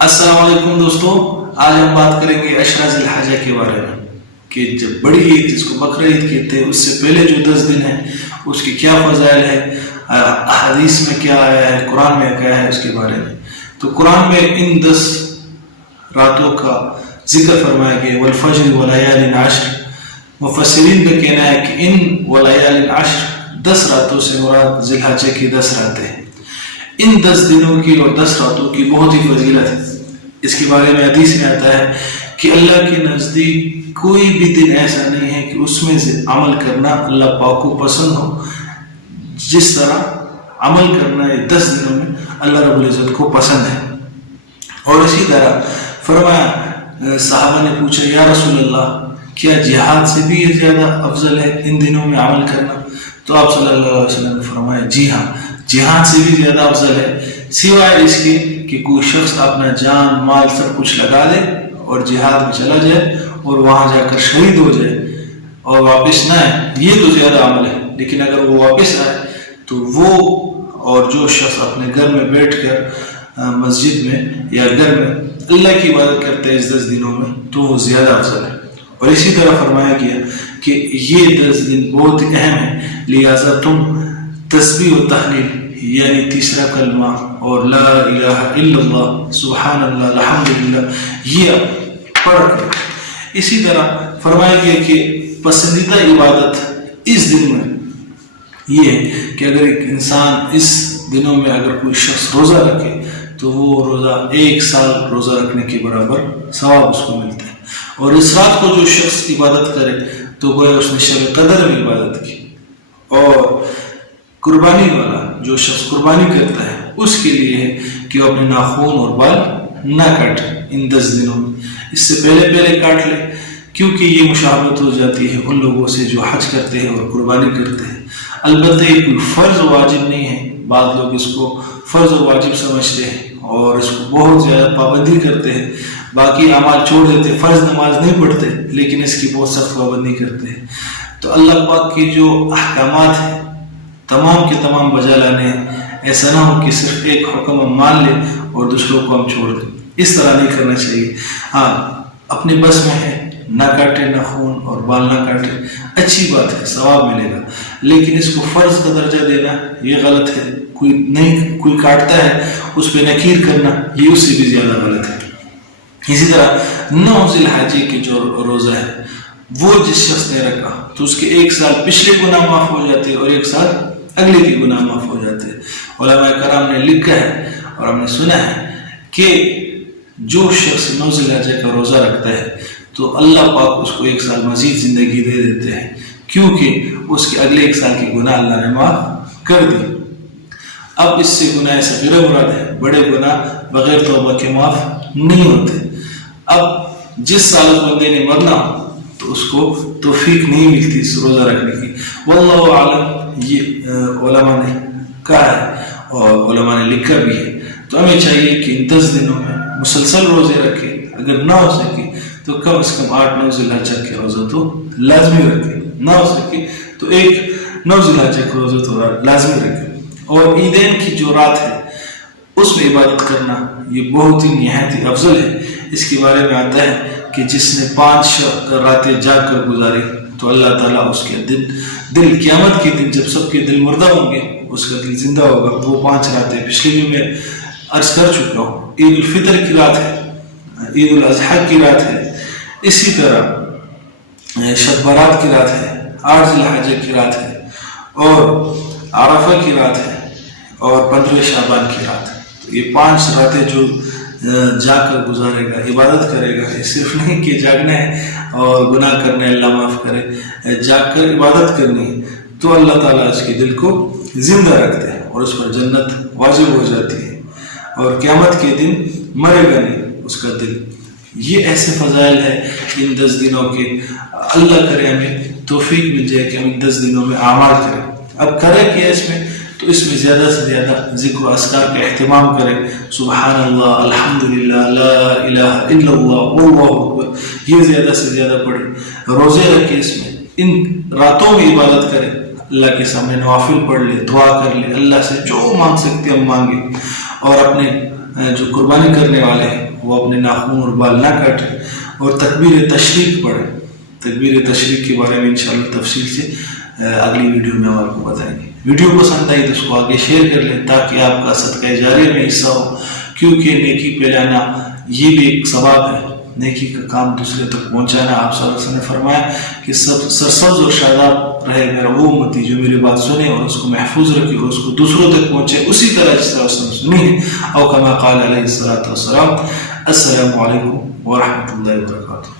السلام علیکم دوستو، آج ہم بات کریں گے عشرہ ذی الحجہ کے بارے میں کہ جب بڑی عید جس کو بقر عید کہتے ہیں اس سے پہلے جو 10 دن ہیں اس کی کیا فضائل ہے، حدیث میں کیا آیا ہے، قرآن میں کیا ہے اس کے بارے میں۔ تو قرآن میں ان 10 راتوں کا ذکر فرمایا گیا، والفجر ولیال عشر۔ مفسرین کا کہنا ہے کہ ان ولیال عشر 10 راتوں سے مراد ذی الحجہ کی 10 راتیں ہیں۔ ان 10 دنوں کی اور 10 راتوں کی بہت ہی فضیلت ہے۔ اس کے بارے میں حدیث میں آتا ہے کہ اللہ کے نزدیک کوئی بھی دن ایسا نہیں ہے کہ اس میں سے عمل کرنا اللہ پاک کو پسند ہو جس طرح عمل کرنا یہ 10 دنوں میں اللہ رب العزت کو پسند ہے۔ اور اسی طرح فرمایا، صحابہ نے پوچھا یا رسول اللہ کیا جہاد سے بھی یہ زیادہ افضل ہے ان دنوں میں عمل کرنا؟ تو آپ صلی اللہ علیہ وسلم نے فرمایا جی ہاں، جہاد سے بھی زیادہ افضل ہے، سوائے اس کے کہ کوئی شخص اپنا جان مال سب کچھ لگا دے اور جہاد میں چلا جائے اور وہاں جا کر شہید ہو جائے اور واپس نہ آئے، یہ تو زیادہ عمل ہے۔ لیکن اگر وہ واپس آئے تو وہ اور جو شخص اپنے گھر میں بیٹھ کر مسجد میں یا گھر میں اللہ کی عبادت کرتے ہیں اس 10 دنوں میں تو وہ زیادہ افضل ہے۔ اور اسی طرح فرمایا گیا کہ یہ 10 دن بہت اہم ہے، لہٰذا تم تسبیح و تحلیل یعنی تیسرا کلمہ اور لا الہ الا اللہ سبحان اللہ الحمدللہ یہ پڑھ کر۔ اسی طرح فرمایا گیا کہ پسندیدہ عبادت اس دن میں یہ ہے کہ اگر ایک انسان اس دنوں میں اگر کوئی شخص روزہ رکھے تو وہ روزہ 1 سال روزہ رکھنے کے برابر ثواب اس کو ملتا ہے۔ اور اس رات کو جو شخص عبادت کرے تو گویا اس نے شب قدر میں عبادت کی۔ اور قربانی والا جو شخص قربانی کرتا ہے اس کے لیے ہے کہ وہ اپنے ناخون اور بال نہ کاٹے ان 10 دنوں میں، اس سے پہلے کاٹ لے، کیونکہ یہ مشابہت ہو جاتی ہے ان لوگوں سے جو حج کرتے ہیں اور قربانی کرتے ہیں۔ البتہ یہ کوئی فرض واجب نہیں ہے، بعض لوگ اس کو فرض و واجب سمجھتے ہیں اور اس کو بہت زیادہ پابندی کرتے ہیں، باقی اعمال چھوڑ دیتے، فرض نماز نہیں پڑھتے لیکن اس کی بہت سخت پابندی کرتے ہیں۔ تو اللہ پاک کی جو احکامات ہیں تمام کے تمام بجا لانے ہیں، ایسا نہ ہو کہ صرف ایک حکم ہم مان لیں اور دوسروں کو ہم چھوڑ دیں، اس طرح نہیں کرنا چاہیے۔ ہاں اپنے بس میں ہے نہ کاٹے نہ خون اور بال نہ کاٹے، اچھی بات ہے، ثواب ملے گا، لیکن اس کو فرض کا درجہ دینا یہ غلط ہے۔ کوئی کاٹتا ہے اس پہ نکیر کرنا یہ اس سے بھی زیادہ غلط ہے۔ اسی طرح 9 ذی الحجہ کے جو روزہ ہے وہ جس شخص نے رکھا تو اس کے 1 سال پچھلے گناہ معاف ہو جاتے اور 1 سال اگلے کے گناہ معاف ہو جاتے۔ علماء کرام نے لکھا ہے اور ہم نے سنا ہے کہ جو شخص 9 ذی الحجہ کا روزہ رکھتا ہے تو اللہ پاک اس کو 1 سال مزید زندگی دے دیتے ہیں، کیونکہ اس کے اگلے 1 سال کے گناہ اللہ نے معاف کر دی۔ اب اس سے گناہ صغیرہ مراد ہے، بڑے گناہ بغیر توبہ کے معاف نہیں ہوتے۔ اب جس سال اس بندے نے مرنا تو اس کو توفیق نہیں ملتی اس روزہ رکھنے کی، واللہ اعلم، یہ علماء نے کہا ہے اور علماء نے لکھا بھی ہے۔ تو ہمیں چاہیے کہ ان 10 دنوں میں مسلسل روزے رکھیں، اگر نہ ہو سکے تو کم از کم 8-9 ذی الحجہ کے روزہ تو لازمی رکھیں، نہ ہو سکے تو 9 ذی الحجہ کا روزہ تو لازمی رکھیں۔ اور عیدین کی جو رات ہے اس میں عبادت کرنا یہ بہت ہی نہایت ہی افضل ہے۔ اس کے بارے میں آتا ہے کہ جس نے 5 راتیں جاگ کر گزاری تو اللہ تعالیٰ اس کے دل قیامت کے دن جب سب کے دل مردہ ہوں گے اس کا دل زندہ ہوگا۔ وہ 5 راتیں پچھلے بھی میں عرض کر چکا ہوں، عید الفطر کی رات ہے، عید الاضحیٰ کی رات ہے، اسی طرح شب برات کی رات ہے، 8 ذی الحجہ کی رات ہے اور عرفہ کی رات ہے اور 15 شعبان کی رات ہے۔ تو یہ 5 راتیں جو جا کر گزارے گا، عبادت کرے گا، یہ صرف نہیں کہ جاگنا ہے اور گناہ کرنے اللہ معاف کرے، جاگ کر عبادت کرنی ہے تو اللہ تعالیٰ اس کے دل کو زندہ رکھتے ہیں اور اس پر جنت واجب ہو جاتی ہے اور قیامت کے دن مرے گا نہیں اس کا دل۔ یہ ایسے فضائل ہے ان 10 دنوں کے، اللہ کرے ہمیں توفیق مل جائے کہ ہم ان 10 دنوں میں اعمال کریں۔ اب کریں کیا اس میں؟ تو اس میں زیادہ سے زیادہ ذکر و اذکار کا اہتمام کریں، سبحان اللہ الحمدللہ لا الہ الا اللہ واللہ اکبر، یہ زیادہ سے زیادہ پڑھیں، روزے رکھیں، اس میں ان راتوں میں عبادت کریں، اللہ کے سامنے نوافل پڑھ لے، دعا کر لے، اللہ سے جو مانگ سکتے ہم مانگیں اور اپنے جو قربانی کرنے والے ہیں وہ اپنے ناخن اور بال نہ کاٹیں اور تکبیر تشریق پڑھیں. تکبیر تشریق کے بارے میں انشاءاللہ تفصیل سے اگلی ویڈیو میں ہم آپ کو بتائیں گے. ویڈیو پسند آئی تو اس کو آگے شیئر کر لیں تاکہ آپ کا صدقہ جاریہ میں حصہ ہو, کیونکہ نیکی پھیلانا یہ بھی ایک ثواب ہے. نیکی کا کام دوسرے تک پہنچانا. آپ صلی اللہ علیہ وسلم نے فرمایا کہ سرسبز اور شاداب رہے میرا وہ امتی جو میری بات سنے اور اس کو محفوظ رکھے اور اس کو دوسروں تک پہنچے اسی طرح جس طرح اس نے سنی ہے. او کما قال علیہ الصلوۃ والسلام. السلام علیکم ورحمۃ اللہ وبرکاتہ.